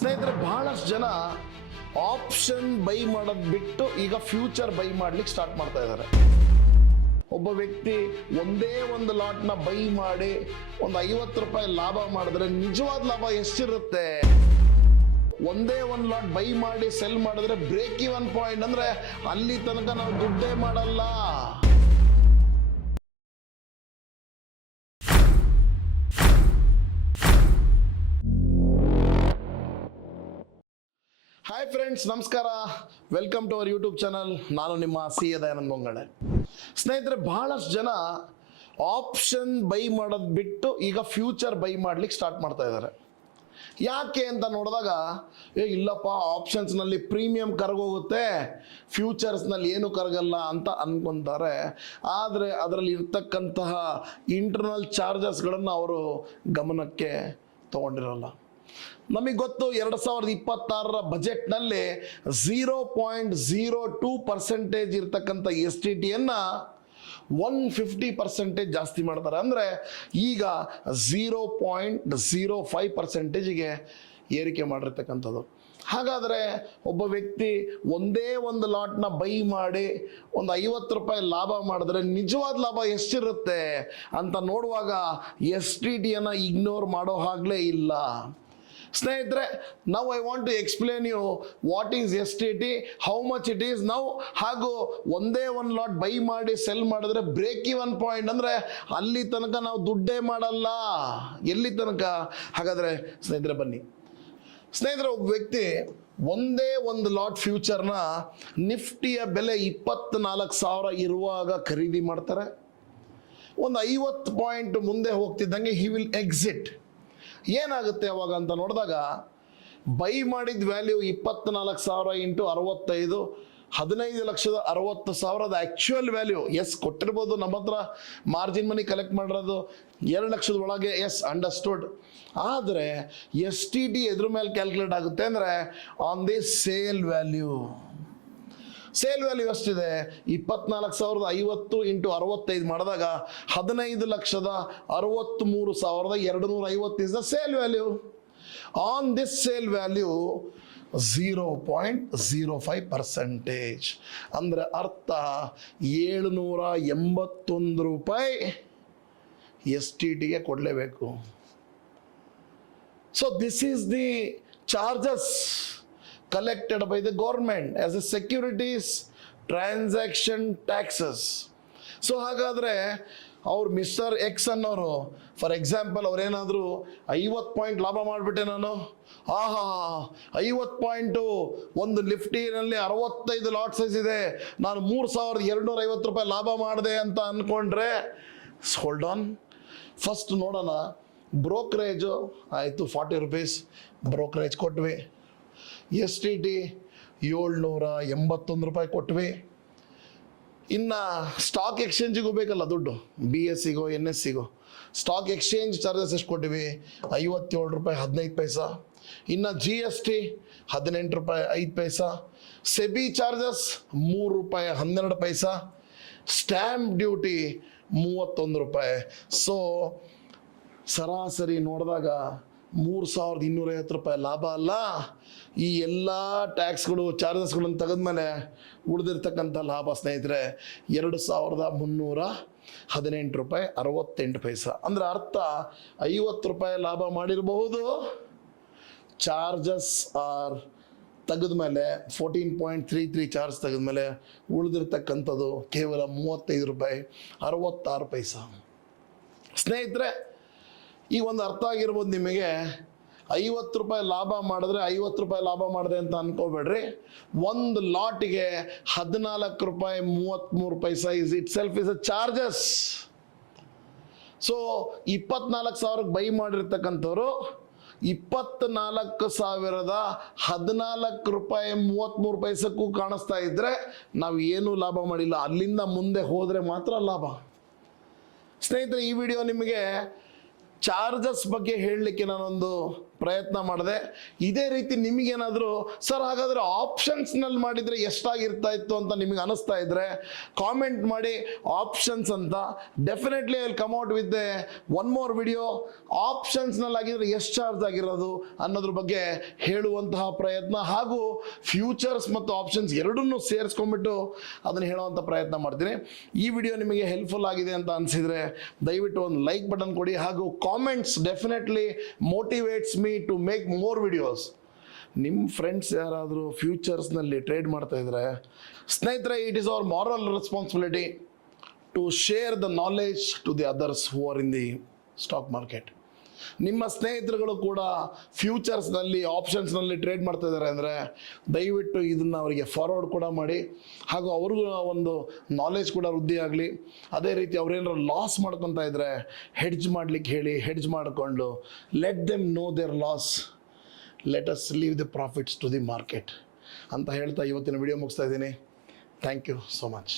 ಸ್ನೇಹಿತರೆ, ಬಹಳಷ್ಟು ಜನ ಆಪ್ಷನ್ ಬೈ ಮಾಡೋದು ಬಿಟ್ಟು ಈಗ ಫ್ಯೂಚರ್ ಬೈ ಮಾಡ್ಲಿಕ್ಕೆ ಸ್ಟಾರ್ಟ್ ಮಾಡ್ತಾ ಇದ್ದಾರೆ. ಒಬ್ಬ ವ್ಯಕ್ತಿ ಒಂದೇ ಒಂದು ಲಾಟ್ನ ಬೈ ಮಾಡಿ ಒಂದು 50 ರೂಪಾಯಿ ಲಾಭ ಮಾಡಿದ್ರೆ ನಿಜವಾದ ಲಾಭ ಎಷ್ಟಿರುತ್ತೆ? ಒಂದೇ ಒಂದು ಲಾಟ್ ಬೈ ಮಾಡಿ ಸೆಲ್ ಮಾಡಿದ್ರೆ ಬ್ರೇಕ್ ಇವನ್ ಪಾಯಿಂಟ್, ಅಂದ್ರೆ ಅಲ್ಲಿ ತನಕ ನಾವು ದುಡ್ಡೇ ಮಾಡಲ್ಲ. ಹಾಯ್ ಫ್ರೆಂಡ್ಸ್, ನಮಸ್ಕಾರ. Welcome to our YouTube channel. ನಾನು ನಿಮ್ಮ ಸಿ ದಯಾನಂದ ಗೊಂಗಳೆ. ಸ್ನೇಹಿತರೆ, ಬಹಳಷ್ಟು ಜನ ಆಪ್ಷನ್ ಬೈ ಮಾಡೋದು ಬಿಟ್ಟು ಈಗ ಫ್ಯೂಚರ್ ಬೈ ಮಾಡ್ಲಿಕ್ಕೆ ಸ್ಟಾರ್ಟ್ ಮಾಡ್ತಾ ಇದ್ದಾರೆ. ಯಾಕೆ ಅಂತ ನೋಡಿದಾಗ, ಇಲ್ಲಪ್ಪ ಆಪ್ಷನ್ಸ್ನಲ್ಲಿ ಪ್ರೀಮಿಯಂ ಕರಗೋಗುತ್ತೆ, ಫ್ಯೂಚರ್ಸ್ನಲ್ಲಿ ಏನು ಕರಗಲ್ಲ ಅಂತ ಅನ್ಕೊಂತಾರೆ. ಆದರೆ ಅದರಲ್ಲಿ ಇರ್ತಕ್ಕಂತಹ ಇಂಟರ್ನಲ್ ಚಾರ್ಜಸ್ಗಳನ್ನು ಅವರು ಗಮನಕ್ಕೆ ತಗೊಂಡಿರಲ್ಲ. ನಮಗೆ ಗೊತ್ತು, 2026 ಬಜೆಟ್ನಲ್ಲಿ 0.02% ಇರ್ತಕ್ಕಂಥ STTಯನ್ನು 150% ಜಾಸ್ತಿ ಮಾಡ್ತಾರೆ. ಅಂದರೆ ಈಗ 0.05%ಗೆ ಏರಿಕೆ ಮಾಡಿರ್ತಕ್ಕಂಥದ್ದು. ಹಾಗಾದರೆ ಒಬ್ಬ ವ್ಯಕ್ತಿ ಒಂದೇ ಒಂದು ಲಾಟ್ನ ಬೈ ಮಾಡಿ ಒಂದು 50 ರೂಪಾಯಿ ಲಾಭ ಮಾಡಿದ್ರೆ ನಿಜವಾದ ಲಾಭ ಎಷ್ಟಿರುತ್ತೆ ಅಂತ ನೋಡುವಾಗ STTಯನ್ನು ಇಗ್ನೋರ್ ಮಾಡೋ ಹಾಗಲೇ ಇಲ್ಲ. ಸ್ನೇಹಿತರೆ, now I want to explain you what is STT, how much it is now, ಹಾಗೂ ಒಂದೇ ಒಂದು ಲಾಟ್ ಬೈ ಮಾಡಿ ಸೆಲ್ ಮಾಡಿದ್ರೆ ಬ್ರೇಕ್ ಇವನ್ ಪಾಯಿಂಟ್, ಅಂದ್ರೆ ಅಲ್ಲಿ ತನಕ ನಾವು ದುಡ್ಡೇ ಮಾಡಲ್ಲ. ಎಲ್ಲಿ ತನಕ? ಹಾಗಾದ್ರೆ ಸ್ನೇಹಿತರೆ ಬನ್ನಿ. ಸ್ನೇಹಿತರೆ, ಒಬ್ಬ ವ್ಯಕ್ತಿ ಒಂದೇ ಒಂದು ಲಾಟ್ ಫ್ಯೂಚರ್ನ ನಿಫ್ಟಿಯ ಬೆಲೆ 24,000 ಇರುವಾಗ ಖರೀದಿ ಮಾಡ್ತಾರೆ. ಒಂದು 50 ಪಾಯಿಂಟ್ ಮುಂದೆ ಹೋಗ್ತಿದ್ದಂಗೆ ಹಿ ವಿಲ್ ಎಕ್ಸಿಟ್. ಏನಾಗುತ್ತೆ ಅವಾಗ ಅಂತ ನೋಡಿದಾಗ, ಬೈ ಮಾಡಿದ value 24,000 into 65, 15,60,000 actual value. Yes, ಕೊಟ್ಟಿರ್ಬೋದು, ನಮ್ಮ ಹತ್ರ ಮಾರ್ಜಿನ್ ಮನಿ ಕಲೆಕ್ಟ್ ಮಾಡಿರೋದು 2 ಲಕ್ಷದ ಒಳಗೆ, ಎಸ್ ಅಂಡರ್ಸ್ಟುಡ್. ಆದರೆ STT ಎದ್ರ ಮೇಲೆ ಕ್ಯಾಲ್ಕುಲೇಟ್ ಆಗುತ್ತೆ ಅಂದರೆ on the sale value. Sale value ಎಷ್ಟಿದೆ? 24,050 ಇಂಟು 65 ಮಾಡಿದಾಗ 15,63,250 is the sale value. On this sale value 0.05%, ಅಂದರೆ ಅರ್ಥ 781 ರೂಪಾಯಿ STTಗೆ ಕೊಡಲೇಬೇಕು. So this is the charges collected by the government as a securities transaction taxes. So ಹಾಗಾದರೆ ಅವ್ರು ಮಿಸ್ಟರ್ ಎಕ್ಸ್ ಅನ್ನೋರು, for example, ಅವ್ರೇನಾದರೂ 50 point ಲಾಭ ಮಾಡಿಬಿಟ್ಟೆ ನಾನು, 50 ಪಾಯಿಂಟು ಒಂದು ನಿಫ್ಟಿನಲ್ಲಿ 65 ಲಾಟ್ ಸೈಜ್ ಇದೆ, ನಾನು 3,250 ರೂಪಾಯಿ ಲಾಭ ಮಾಡಿದೆ ಅಂತ ಅಂದ್ಕೊಂಡ್ರೆ, ಹೋಲ್ಡ್ ಆನ್, ಫಸ್ಟ್ ನೋಡೋಣ. ಬ್ರೋಕರೇಜು ಆಯಿತು 40 ರೂಪೀಸ್ ಬ್ರೋಕರೇಜ್ ಕೊಟ್ವಿ. STT 781 ರೂಪಾಯಿ ಕೊಟ್ವಿ. ಇನ್ನು ಸ್ಟಾಕ್ ಎಕ್ಸ್ಚೇಂಜಿಗೂ ಬೇಕಲ್ಲ ದುಡ್ಡು, BSEಗೋ NSEಗೋ. ಸ್ಟಾಕ್ ಎಕ್ಸ್ಚೇಂಜ್ ಚಾರ್ಜಸ್ ಎಷ್ಟು ಕೊಟ್ಟಿವಿ? 57 ರೂಪಾಯಿ 15 ಪೈಸಾ. ಇನ್ನು GST 18 ರೂಪಾಯಿ 5 ಪೈಸಾ. ಸೆಬಿ ಚಾರ್ಜಸ್ 3 ರೂಪಾಯಿ 12 ಪೈಸಾ. ಸ್ಟ್ಯಾಂಪ್ ಡ್ಯೂಟಿ 31 ರೂಪಾಯಿ. ಸೊ ಸರಾಸರಿ ನೋಡಿದಾಗ 3,250 ರೂಪಾಯಿ ಲಾಭ ಅಲ್ಲ. ಈ ಎಲ್ಲ ಟ್ಯಾಕ್ಸ್ಗಳು ಚಾರ್ಜಸ್ಗಳನ್ನು ತೆಗೆದ್ಮೇಲೆ ಉಳಿದಿರ್ತಕ್ಕಂಥ ಲಾಭ ಸ್ನೇಹಿತರೆ 2,318 ರೂಪಾಯಿ 68 ಪೈಸಾ. ಅಂದರೆ ಅರ್ಥ 50 ರೂಪಾಯಿ ಲಾಭ ಮಾಡಿರಬಹುದು, ಚಾರ್ಜಸ್ ಆರ್ ತೆಗೆದ್ಮೇಲೆ 14.33 ಚಾರ್ಜ್ ತೆಗೆದ್ಮೇಲೆ ಉಳಿದಿರ್ತಕ್ಕಂಥದ್ದು ಕೇವಲ 35 ರೂಪಾಯಿ 66 ಪೈಸಾ. ಸ್ನೇಹಿತರೆ, ಈ ಒಂದು ಅರ್ಥ ಆಗಿರ್ಬೋದು ನಿಮಗೆ. 50 ರೂಪಾಯಿ ಲಾಭ ಮಾಡಿದ್ರೆ 50 ರೂಪಾಯಿ ಲಾಭ ಮಾಡಿದೆ ಅಂತ ಅನ್ಕೋಬೇಡ್ರಿ. ಒಂದು ಲಾಟಿಗೆ 14 ರೂಪಾಯಿ 33 ಪೈಸಾ is itself is a charges. So 24,000 buy ಮಾಡಿರ್ತಕ್ಕಂಥವ್ರು 24,014 ರೂಪಾಯಿ 33 ಪೈಸಕ್ಕೂ ಕಾಣಿಸ್ತಾ ಇದ್ರೆ ನಾವು ಏನೂ ಲಾಭ ಮಾಡಿಲ್ಲ. ಅಲ್ಲಿಂದ ಮುಂದೆ ಹೋದರೆ ಮಾತ್ರ ಲಾಭ. ಸ್ನೇಹಿತರೆ, ಈ ವಿಡಿಯೋ ನಿಮಗೆ ಚಾರ್ಜಸ್ ಬಗ್ಗೆ ಹೇಳಲಿಕ್ಕೆ ನಾನೊಂದು ಪ್ರಯತ್ನ ಮಾಡಿದೆ. ಇದೇ ರೀತಿ ನಿಮಗೇನಾದರೂ ಸರ್ ಹಾಗಾದರೆ ಆಪ್ಷನ್ಸ್ನಲ್ಲಿ ಮಾಡಿದರೆ ಎಷ್ಟಾಗಿರ್ತಾ ಇತ್ತು ಅಂತ ನಿಮಗೆ ಅನಿಸ್ತಾ ಇದ್ದರೆ ಕಾಮೆಂಟ್ ಮಾಡಿ ಆಪ್ಷನ್ಸ್ ಅಂತ. Definitely I will come out with one more video. ಆಪ್ಷನ್ಸ್ನಲ್ಲಿ ಆಗಿದ್ರೆ ಎಷ್ಟು ಚಾರ್ಜ್ ಆಗಿರೋದು ಅನ್ನೋದ್ರ ಬಗ್ಗೆ ಹೇಳುವಂತಹ ಪ್ರಯತ್ನ, ಹಾಗೂ ಫ್ಯೂಚರ್ಸ್ ಮತ್ತು ಆಪ್ಷನ್ಸ್ ಎರಡನ್ನೂ ಸೇರಿಸ್ಕೊಂಡ್ಬಿಟ್ಟು ಅದನ್ನು ಹೇಳುವಂಥ ಪ್ರಯತ್ನ ಮಾಡ್ತೀನಿ. ಈ ವಿಡಿಯೋ ನಿಮಗೆ ಹೆಲ್ಪ್ಫುಲ್ ಆಗಿದೆ ಅಂತ ಅನಿಸಿದರೆ ದಯವಿಟ್ಟು ಒಂದು ಲೈಕ್ ಬಟನ್ ಕೊಡಿ, ಹಾಗೂ comments definitely motivates me to make more videos. ನಿಮ್ಮ ಫ್ರೆಂಡ್ಸ್ ಯಾರಾದರೂ ಫ್ಯೂಚರ್ಸ್ನಲ್ಲಿ ಟ್ರೇಡ್ ಮಾಡ್ತಾ ಇದ್ದಾರೆ, ಸ್ನೇಹಿತರೆ, it is our moral responsibility to share the knowledge to the others who are in the stock market. ನಿಮ್ಮ ಸ್ನೇಹಿತರುಗಳು ಕೂಡ ಫ್ಯೂಚರ್ಸ್ನಲ್ಲಿ ಆಪ್ಷನ್ಸ್ನಲ್ಲಿ ಟ್ರೇಡ್ ಮಾಡ್ತಾ ಇದ್ದಾರೆ ಅಂದರೆ ದಯವಿಟ್ಟು ಇದನ್ನು ಅವರಿಗೆ ಫಾರ್ವರ್ಡ್ ಕೂಡ ಮಾಡಿ, ಹಾಗೂ ಅವ್ರಿಗೂ ಒಂದು ನಾಲೆಜ್ ಕೂಡ ವೃದ್ಧಿ ಆಗಲಿ. ಅದೇ ರೀತಿ ಅವ್ರೇನಾದ್ರು ಲಾಸ್ ಮಾಡ್ಕೊತಾ ಇದ್ದರೆ ಹೆಡ್ಜ್ ಮಾಡಲಿಕ್ಕೆ ಹೇಳಿ, ಹೆಡ್ಜ್ ಮಾಡಿಕೊಂಡು let them know their loss, let us leave the profits to the market ಅಂತ ಹೇಳ್ತಾ ಇವತ್ತಿನ ವಿಡಿಯೋ ಮುಗಿಸ್ತಾ ಇದ್ದೀನಿ. Thank you so much.